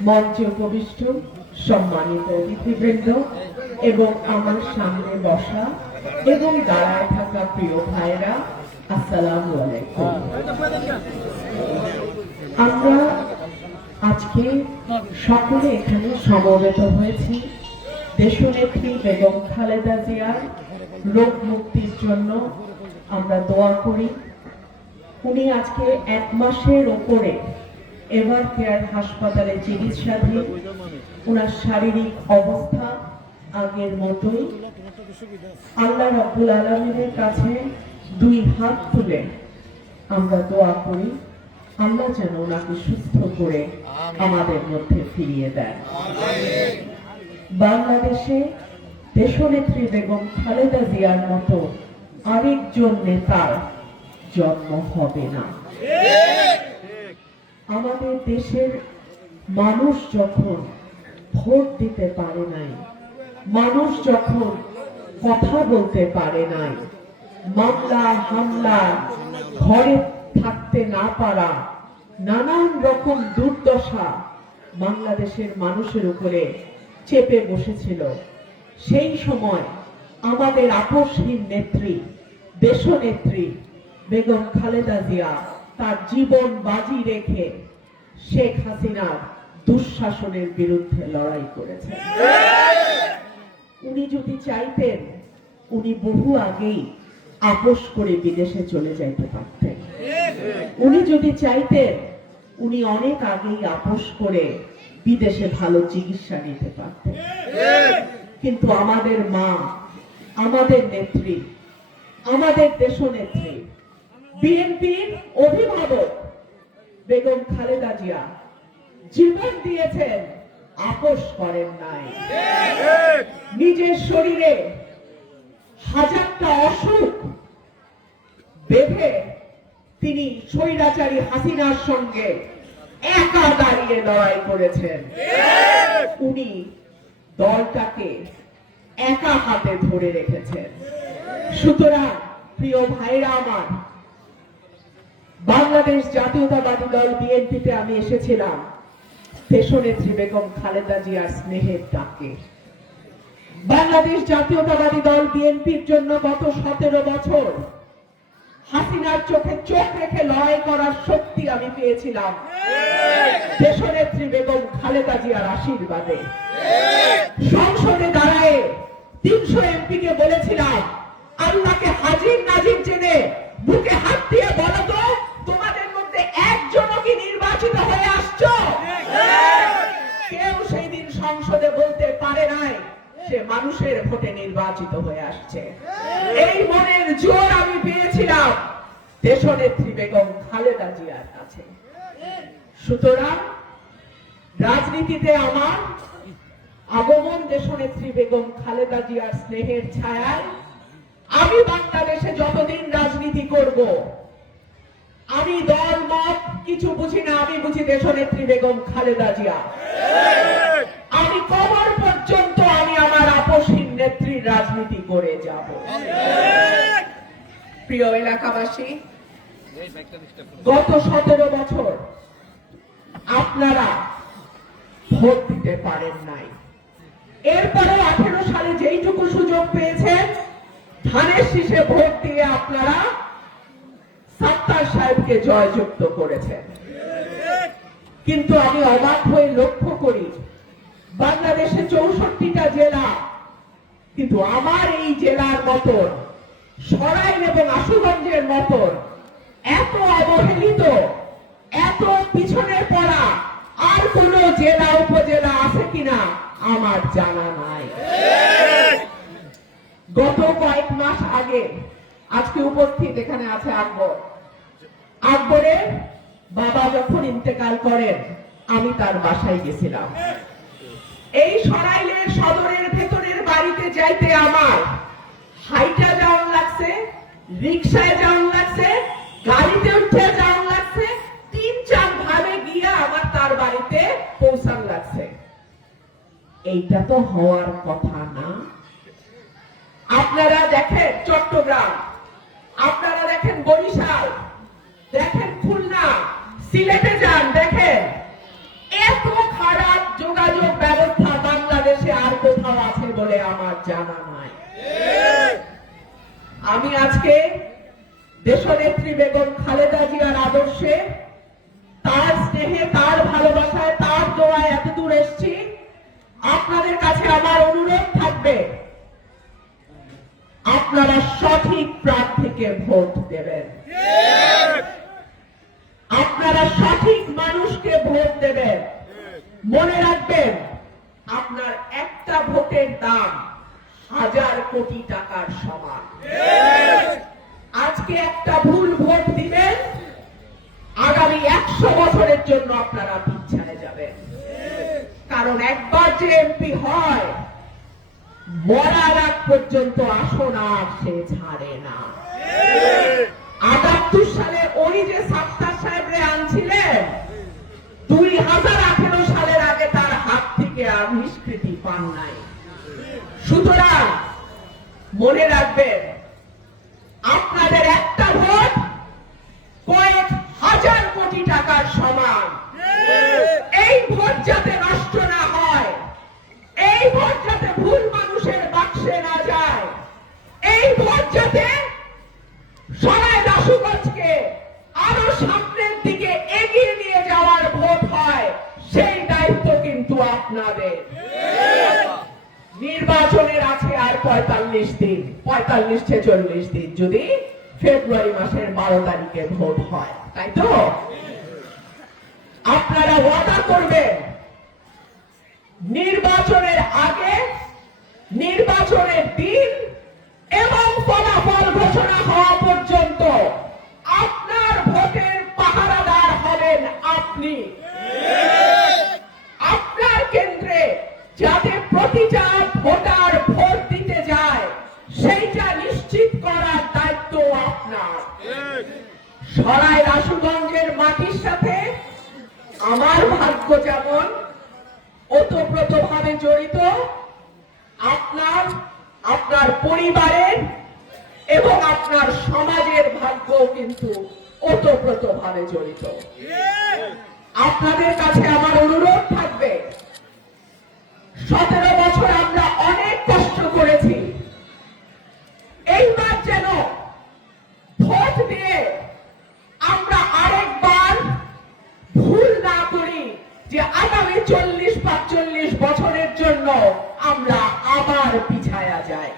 মঞ্চে উপবিষ্ট সম্মানিত অতিথিবৃন্দ এবং আমার সামনে বসা এবং দাঁড়ায় থাকা প্রিয় ভাইরা আমরা আজকে সকলে এখানে সমবেত হয়েছি। দেশনেত্রী বেগম খালেদা জিয়ার রোগ মুক্তির জন্য আমরা দোয়া করি। উনি আজকে এক মাসের ওপরে এভার কেয়ার হাসপাতালে চিকিৎসাধীন। ওনার শারীরিক অবস্থা আগের মতোই। আল্লাহ রাব্বুল আলমিনের কাছে দুই হাত তুলে আমরা দোয়া করি। আল্লাহ যেন ওনাকে সুস্থ করে আমাদের মধ্যে ফিরিয়ে দেন। বাংলাদেশে দেশনেত্রী বেগম খালেদা জিয়ার মতো আরেকজন নেতার জন্ম হবে না। আমাদের দেশের মানুষ যখন ভোট দিতে পারে নাই, মানুষ যখন কথা বলতে পারে নাই, মামলা, হামলা, ঘরে থাকতে না পারা, নানান রকম দুর্দশা বাংলাদেশের মানুষের উপরে চেপে বসেছিল, সেই সময় আমাদের আপসহীন নেত্রী দেশনেত্রী বেগম খালেদা জিয়া তার জীবন বাজি রেখে শেখ হাসিনার দুঃশাসনের বিরুদ্ধে লড়াই করেছেন উনি যদি চাইতেন, উনি বহু আগেই আপোষ করে বিদেশে চলে যাইতে পারতেন। উনি যদি চাইতেন, উনি অনেক আগেই আপোষ করে বিদেশে ভালো চিকিৎসা নিতে পারতেন। কিন্তু আমাদের মা, আমাদের নেত্রী আমাদের দেশনেত্রী বিএনপির অভিভাবক বেগম খালেদা জিয়া, জীবন দিয়েছেন, আপোষ করেন নাই। নিজের শরীরে হাজারটা অসুখ বেঁধে তিনি স্বৈরাচারী হাসিনার সঙ্গে একা দাঁড়িয়ে লড়াই করেছেন। উনি দলটাকে একা হাতে ধরে রেখেছেন। সুতরাং প্রিয় ভাইরা আমার, বাংলাদেশ জাতীয়তাবাদী দল বিএনপিতে আমি এসেছিলাম। দেশনেত্রী বেগম খালেদা জিয়ার স্নেহের ডাকে। বাংলাদেশ জাতীয়তাবাদী দল বিএনপির জন্য গত সতেরো বছর হাসিনার চোখে চোখ রেখে লড়াই করার শক্তি আমি পেয়েছিলাম। দেশনেত্রী বেগম খালেদা জিয়ার আশীর্বাদে। সংসদে দাঁড়ায় তিনশো এমপি কে বলেছিলাম আল্লাহকে হাজির নাজির জেনে বুকে হাত দিয়ে বলো তো, তোমাদের মধ্যে একজনও কি নির্বাচিত হয়ে আসছো? কেউ সেই দিন সংসদে বলতে পারে নাই সে মানুষের ভোটে নির্বাচিত হয়ে আসছে। এই মনের জোর আমি পেয়েছিলাম। দেশনেত্রী বেগম খালেদা জিয়ার কাছে। সুতরাং রাজনীতিতে আমার আগমন দেশনেত্রী বেগম খালেদা জিয়ার স্নেহের ছায়ায় আমি বাংলাদেশে যতদিন রাজনীতি করব, আমি দল, মত কিছু বুঝি না, আমি বুঝি দেশনেত্রী বেগম খালেদা জিয়া। আমি কবর পর্যন্ত আমি আমার আপসহীন নেত্রীর রাজনীতি করে যাব। প্রিয় এলাকাবাসী, গত সতেরো বছর আপনারা ভোট দিতে পারেন নাই। এরপরে আঠেরো সালে যেইটুকু সুযোগ পেয়েছেন ধানের শীষে ভোট দিয়ে আপনারা সাত্তার সাহেবকে জয়যুক্ত করেছেন। কিন্তু আমি অবাক হয়ে লক্ষ্য করি, বাংলাদেশে চৌষট্টিটা জেলা, কিন্তু আমার এই জেলার মতন সরাইল এবং আশুগঞ্জের মতন, এত অবহেলিত, এত পিছনে পড়া, আর কোন জেলা, উপজেলা আছে কিনা আমার জানা নাই। গত কয়েক মাস আগে আজকে উপস্থিত এখানে আছে আকবর। আকবরের বাবা যখন ইন্তেকাল করেন, আমি তার বাসায় গেছিলাম। এই সরাইলের সদরের ভেতরের বাড়িতে যাইতে আমার হাইটা যাওয়ার লাগছে রিক্সায় যাওয়ার লাগছে, গাড়িতে উঠে যাওয়ার লাগছে, তিন চার ভাবে গিয়ে আমার তার বাড়িতে পৌঁছান লাগছে। এইটা তো হওয়ার কথা না। আপনারা দেখেন চট্টগ্রাম, আপনারা দেখেন বরিশাল, দেখেন খুলনা, সিলেটে যান, দেখেন। এত খারাপ যোগাযোগ ব্যবস্থা বাংলাদেশে আর কোথাও আছে বলে আমার জানা নাই। আমি আজকে দেশনেত্রী বেগম খালেদা জিয়ার আদর্শে, তার স্নেহে, তার ভালোবাসায়, তার দোয়ায় এত দূর এসছি। আপনাদের কাছে আমার অনুরোধ থাকবে আপনারা সঠিক প্রার্থীকে ভোট দেবেন। আপনারা সঠিক মানুষকে ভোট দেবেন। মনে রাখবেন, আপনার একটা ভোটের দাম হাজার কোটি টাকার সমান। আজকে একটা ভুল ভোট দিবেন, আগামী একশো বছরের জন্য আপনারা পিছায় যাবেন। কারণ একবার যে এমপি হয় মরার আগ পর্যন্ত সে ছাড়ে না। আটাত্তর সালে ওই যে সাত্তার আনছিলেন, দুই হাজার আঠেরো সালের আগে তার হাত থেকে পান নাই। সুতরাং মনে রাখবেন, আপনাদের একটা ভোট, কয়েক হাজার কোটি টাকার সমান। এই ভোট যাতে নষ্ট না হয় এই ভোট যাতে ভুল মানুষের বাক্সে না যায় এই ভোট যাতে সরাই দাসুগঞ্জকে আরও সামনের দিকে এগিয়ে নিয়ে যাওয়ার ভোট হয় সেই দায়িত্ব কিন্তু আপনাদের। নির্বাচনের আছে আর পঁয়তাল্লিশ দিন, পঁয়তাল্লিশ ছেচল্লিশ দিন যদি ফেব্রুয়ারি মাসের বারো তারিখে ভোট হয়, তাই তো? আপনারা ওয়াদা করবেন, নির্বাচনের আগে, নির্বাচনের দিন এবং ফলাফল ঘোষণা হওয়া পর্যন্ত আপনার ভোটের পাহারাদার হবেন আপনি। আপনার কেন্দ্রে যাতে প্রতিটা ভোটার ভোট দিতে যায়, সেইটা নিশ্চিত করার দায়িত্ব আপনার। সরাই রাসুগঞ্জের মাটির সাথে, আমার ভাগ্য যেমন ওতপ্রোত ভাবে জড়িত, আপনার আপনার পরিবারের এবং আপনার সমাজের ভাগ্য কিন্তু ওতপ্রোত ভাবে জড়িত। আপনাদের কাছে আমার অনুরোধ থাকবে। সতেরো বছর আমরা অনেক কষ্ট করেছি। এইবার যেন ভোট দিয়ে আমরা আরেকবার ভুল না করি যে আগামী চল্লিশ পাঁচচল্লিশ বছরের জন্য আমরা আবার পিছায়া যাই।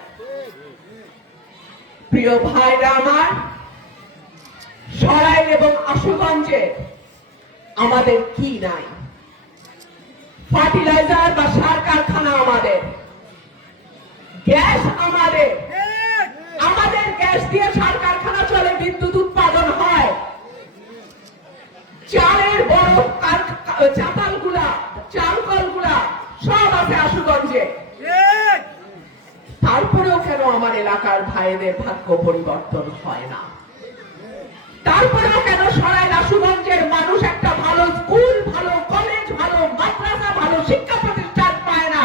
প্রিয় ভাইরা আমার সরাইল এবং আশুগঞ্জে আমাদের কি নাই ফার্টিলাইজার বা সার কারখানা আমাদের গ্যাস আমাদের আমাদের গ্যাস দিয়ে সার কারখানা চলে বিদ্যুৎ উৎপাদন হয় চালের বড় চাতালগুলা চাল কলগুলা সব আছে আশুগঞ্জে তারপরেও কেন আমার ভাইদের ভাগ্য পরিবর্তন হয় না। তারপরেও কেন সরাই আশুগঞ্জের মানুষ? একটা ভালো স্কুল, ভালো কলেজ, ভালো মাদ্রাসা, ভালো শিক্ষা প্রতিষ্ঠান পায় না।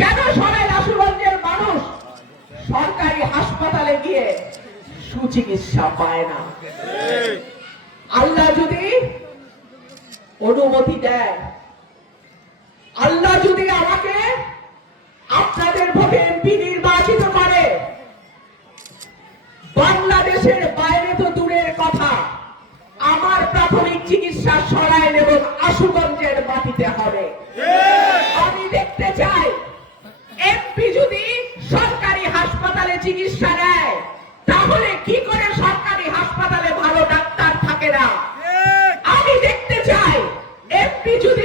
কেন সরাই আশুগঞ্জের মানুষ? সরকারি হাসপাতালে গিয়ে সুচিকিৎসা পায় না। আল্লাহ যদি অনুমতি দেয় এমপি যদি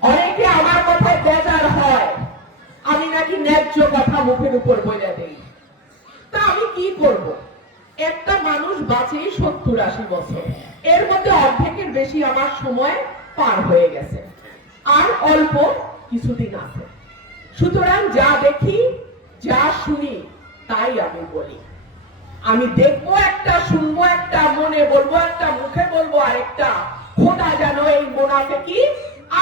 অনেকে আমার কথায় বেজার হয়। আমি নাকি ন্যায্য কথা মুখের উপর বলে দেই। কি করব? একটা মানুষ বাঁচে সত্তর আশি বছর। এর মধ্যে অর্ধেকের বেশি আমার সময় পার হয়ে গেছে। আর অল্প কিছুদিন আছে। সুতরাং যা দেখি, যা শুনি, তাই আমি বলি। আমি দেখব একটা, শুনব একটা, মনে বলব একটা, মুখে বলব আরেকটা। খোদা যেন এই মোনাকে কি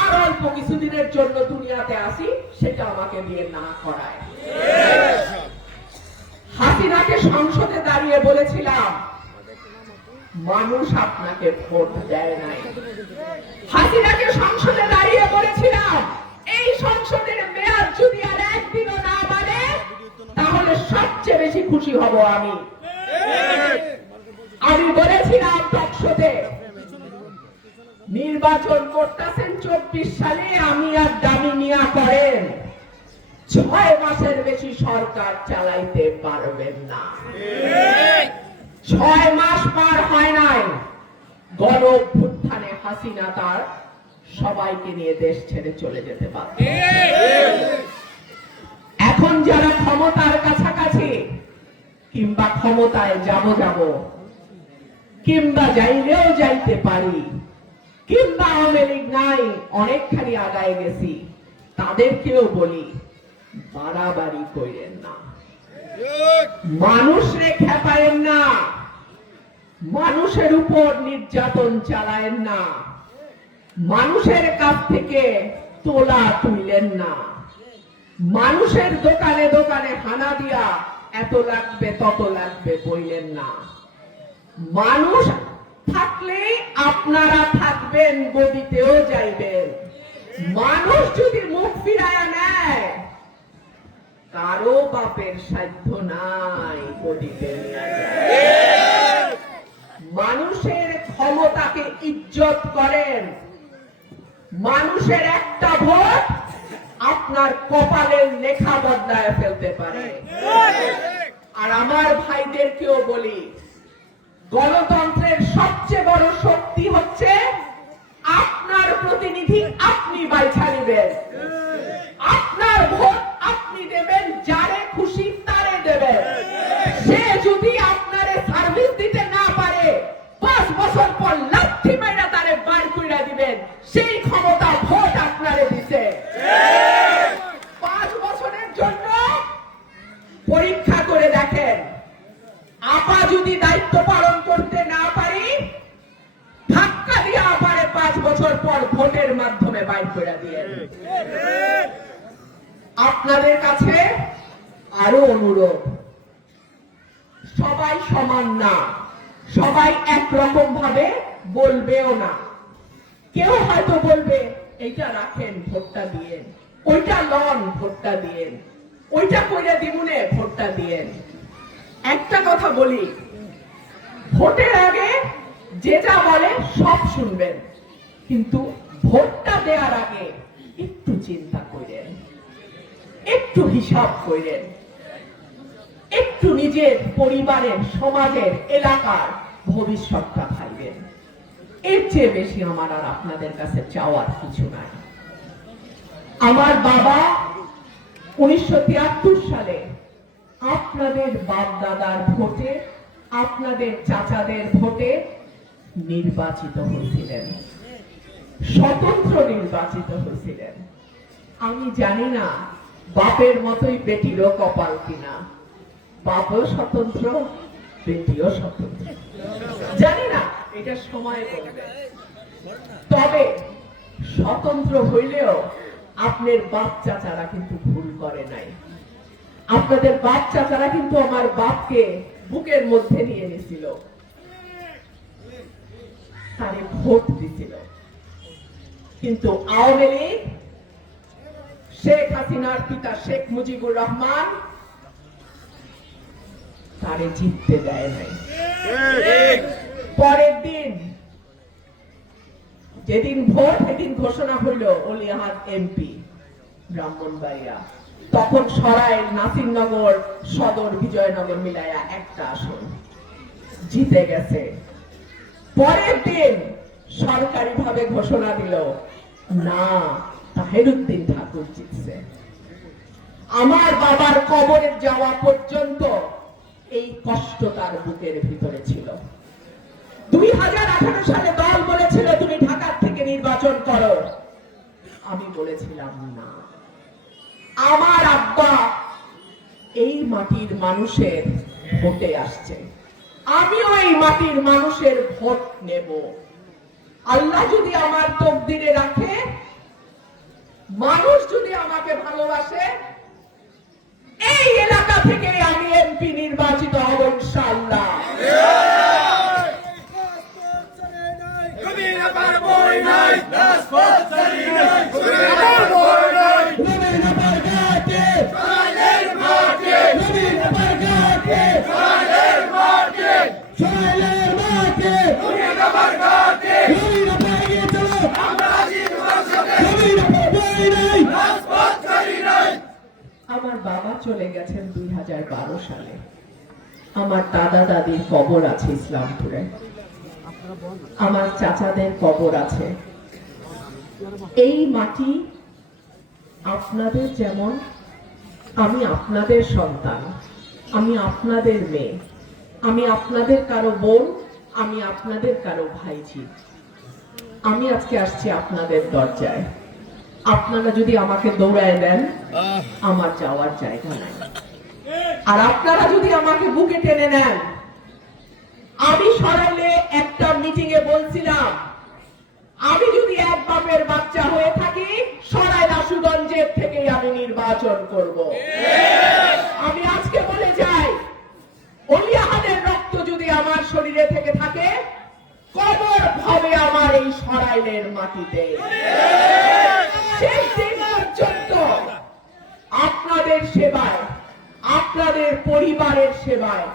আর অল্প কিছুদিনের জন্য দুনিয়াতে আসি, সেটা আমাকে দিয়ে না করায়। হাসিনাকে সংসদে দাঁড়িয়ে বলেছিলাম, মানুষ আপনাকে ভোট দেয় নাই। হাসিনাকে সংসদে দাঁড়িয়ে বলেছিলাম, এই সংসদের মেয়াদ যদি আর একদিনও না মানে তাহলে সবচেয়ে বেশি খুশি হব আমি। আমি বলেছিলাম টকশোতে নির্বাচন করতেছেন চব্বিশ সালে, আমি আর দামি মিয়া করেন। ছয় মাসের বেশি সরকার চালাইতে পারবেন না। ছয় মাস পার হয় নাই। গণ অভ্যুত্থানে হাসিনা তার সবাইকে নিয়ে দেশ ছেড়ে চলে যেতে পারে এখন যারা ক্ষমতার কাছাকাছি, কিংবা ক্ষমতায় যাব যাব, কিংবা যাইলেও যাইতে পারি কিংবা আওয়ামী লীগ নাই, অনেকখানি আগায় গেছি। তাদেরকেও বলি, বাড়াবাড়ি কইরেন না। মানুষরে খেপায়েন না। মানুষের উপর নির্যাতন চালায়েন না। মানুষের কাছ থেকে তোলা তুইলেন না। মানুষের দোকানে দোকানে হানা দিয়া, এত লাগবে, তত লাগবে বইলেন না। মানুষ থাকলে আপনারা থাকবেন, গদিতেও যাইবেন। মানুষ যদি মুখ ফিরায়া নেয়, কারও বাপের সাধ্য নাই গদিতে মানুষের ক্ষমতাকে ইজ্জত করেন। মানুষের একটা ভোট আপনার কপালের লেখা বদলায় ফেলতে পারে। আর আমার ভাইদেরকেও বলি গণতন্ত্রের সবচেয়ে বড় শক্তি হচ্ছে আপনার প্রতিনিধি আপনি বাইছা নেবেন। আপনার ভোট আপনি দেবেন, যারে খুশি তারে দেবেন। সে যদি আপনারে সার্ভিস দিতে না পারে, পাঁচ বছর পর লাঠি মেরা তারে বার কইরা দিবেন। সেই ক্ষমতা ভোট আপনারে দিছে পাঁচ বছরের জন্য পরীক্ষা করে দেখেন আপা যদি দায়িত্ব পালন করতে না পারি ধাক্কা দিয়ে আপারে পাঁচ বছর পর ভোটের মাধ্যমে বাইর করে দিয়ে আপনাদের কাছে আরও অনুরোধ সবাই সমান না সবাই একরকম ভাবে বলবেও না কেউ হয়তো বলবে এইটা রাখেন ভোটটা দিয়েন ওইটা লন ভোটটা দিয়েন। ওইটা করে দিবুনে ভোটটা দিয়েন। একটা কথা বলি, ভোটের আগে যে যা বলে সব শুনবেন, কিন্তু ভোটটা দেওয়ার আগে একটু চিন্তা করেন একটু হিসাব করেন একটু নিজের পরিবারের, সমাজের, এলাকার ভবিষ্যৎটা ভাইবেন। এর চেয়ে বেশি আমার আর আপনাদের কাছে চাওয়ার কিছু নাই। আমার বাবা উনিশশো তিয়াত্তর সালে আপনাদের বাপ দাদার ভোটে, আপনাদের চাচাদের ভোটে নির্বাচিত হয়েছিলেন। স্বতন্ত্র নির্বাচিত হয়েছিলেন। আমি জানি না বাপের মতোই বেটিরও কপাল কিনা। বাপও স্বতন্ত্র, বেটিও স্বতন্ত্র। জানি না, এটা সময় তবে স্বতন্ত্র হইলেও আপনার বাপ চাচারা কিন্তু ভুল করে নাই। আপনাদের বাপ চাচারা কিন্তু আমার বাপকে বুকের মধ্যে নিয়ে নিছিল। তারে ভোট দিছিল। কিন্তু আওয়ামী লীগ শেখ হাসিনার পিতা শেখ মুজিবুর রহমান তারে জিততে দেয় নাই। পরের দিন যেদিন ভোট, সেদিন ঘোষণা হইল অলিয়াহাদ এমপি ব্রাহ্মণবাড়িয়া তখন সরাইল নাসিরনগর সদর বিজয়নগর মিলাইয়া একটা আসন। জিতে গেছে। পরের দিন সরকারি ভাবে ঘোষণা দিল, না, তাহেরুদ্দিন ঠাকুর জিতছে। আমার বাবার কবরে যাওয়া পর্যন্ত এই কষ্ট তার বুকের ভিতরে ছিল। দুই হাজার আঠারো সালে দল বলেছিল, তুমি নির্বাচন করো। আমি বলেছিলাম না। আমার আব্বা এই মাটির মানুষের ভোটে আসছে। আমিও এই মাটির মানুষের ভোট নেব। আল্লাহ যদি আমার তকদিরে রাখে, মানুষ যদি আমাকে ভালোবাসে আমার বাবা চলে গেছেন দুই হাজার বারো সালে। আমার দাদা দাদির কবর আছে ইসলামপুরে। আমার চাচাদের কবর আছে। এই মাটি আপনাদের যেমন, আমি আপনাদের সন্তান, আমি আপনাদের মেয়ে, আমি আপনাদের কারও বোন, আমি আপনাদের কারও ভাইঝি। আমি আজকে আসছি আপনাদের দরজায়। আপনারা যদি আমাকে দৌড়ায় দেন, আমার যাওয়ার জায়গা নাই। আর আপনারা যদি আমাকে বুকে টেনে নেন, আমি সরাইলে একটা মিটিং এ বলছিলাম আমি যদি এক বাপের বাচ্চা হয়ে থাকি, সরাই রাসুগঞ্জের থেকেই আমি নির্বাচন করব। আমি আজকে বলে যাই অলিয়াহাদের রক্ত যদি আমার শরীরে থেকে থাকে, কবর হবে আমার এই সরাইলের মাটিতে। শেষ দিন পর্যন্ত আপনাদের সেবায়, আপনাদের পরিবারের সেবায়,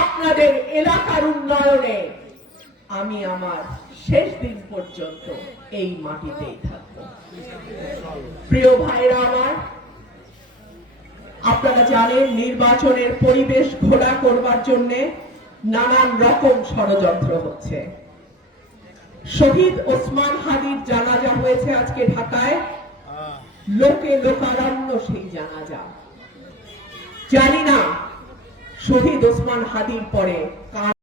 আপনাদের এলাকার উন্নয়নে আমি আমার শেষ দিন পর্যন্ত এই মাটিতেই থাকব। প্রিয় ভাইরা আমার, আপনারা জানেন নির্বাচনের পরিবেশ ঘোড়া করবার জন্য নানান রকম ষড়যন্ত্র হচ্ছে। শহীদ ওসমান হাদির জানাজা হয়েছে আজকে ঢাকায়। লোকে লোকারণ্য সেই জানাজা। জানি না শহীদ ওসমান হাদির পরে কার